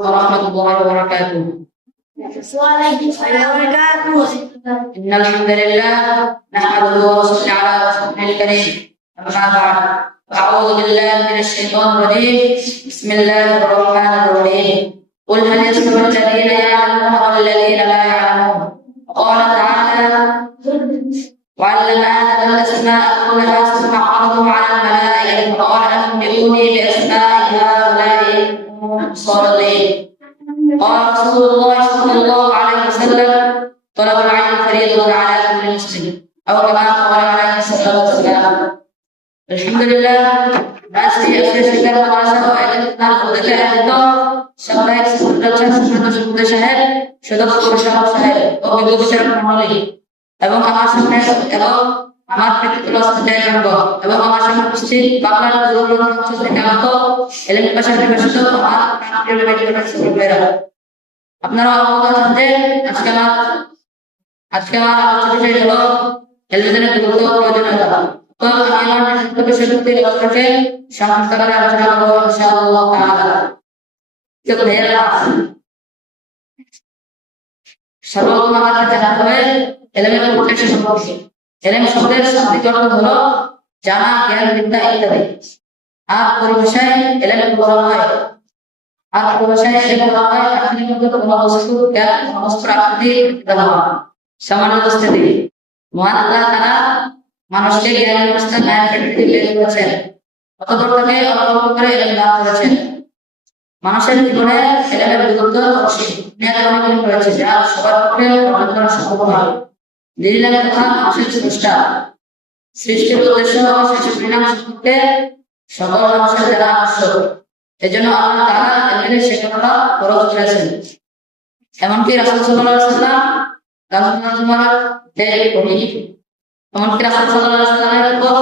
ورحمة الله وبركاته. إن الحمد لله نحمده ونصلي على رسوله الكريم. أما بعد فأعوذ بالله من الشيطان الرجيم. بسم الله الرحمن الرحيم. قل هل يستوي الذين يعلمون والذين لا يعلمون. وقال تعالى: وعلم آدم الأسماء كلها ثم عرضهم على الملائكة فقال أنبئوني بأسماء هؤلاء الصالحين. قال رسول الله صلى الله عليه وسلم: طلب العلم فريضة على كل مسلم، أو كما قال عليه الصلاة والسلام. Alhamdulillah, pasti asal-asal bahasa dan budaya itu sampai sesuatu syahid, sudah berusaha syahid, berusaha memenuhi. এবং আমার সামনে এবং আমার ব্যক্তিগত সঞ্চয় জানব এবং আমার সামনে উপস্থিত বাংলার দুর্বল থেকে আগত এলএম ভাষার ভাষিত আমার প্রিয় ব্যক্তিগত সহযোগীরা, আপনারা অবগত আছেন যে আজকে আমার আলোচনা বিষয় হলো এলএমের গুরুত্ব ও প্রয়োজনীয়তা। তো আমি আমার সংক্ষিপ্ত বিষয়টি লক্ষ্যে সংক্ষিপ্ত করে আলোচনা করব ইনশাআল্লাহ তাআলা। তো ভাইয়েরা, সর্বপ্রথম আমাদের জানতে হবে এলএমের উদ্দেশ্য সম্পর্কে। এলএম শব্দের শাব্দিক অর্থ হলো জানা, জ্ঞান, বিদ্যা ইত্যাদি। আর পরিভাষায় এলএম বলা হয় আকৃতির মধ্যে কোনো বস্তু জ্ঞান সমস্ত আকৃতির বিদ্যমান সামান্য উপস্থিতি। মহান আল্লাহ তাআলা মানুষকে জ্ঞান ব্যবস্থা জ্ঞান প্রাপ্তি বের করেছেন, অতঃপর তাকে অল্প করে এলএম দান করেছেন। মানুষের জীবনে এলএমের গুরুত্ব অসীম। দুনিয়াতে অনেক এলএম রয়েছে যা সবার পক্ষে অর্জন করা সম্ভব নয়। দিনের কথা মানুষের স্রষ্টা, সৃষ্টির উদ্দেশ্য ও শেষ পরিণাম সম্পর্কে সকল মানুষের জানা আবশ্যক। এজন্য আল্লাহ তাআলা এলএমের শেখানোটা ফরজ করেছেন। এমনকি রাসূল সাল্লাল্লাহু আলাইহি ওয়াসাল্লাম এমনকি রাসূল সাল্লাল্লাহু আলাইহি ওয়াসাল্লামের উপর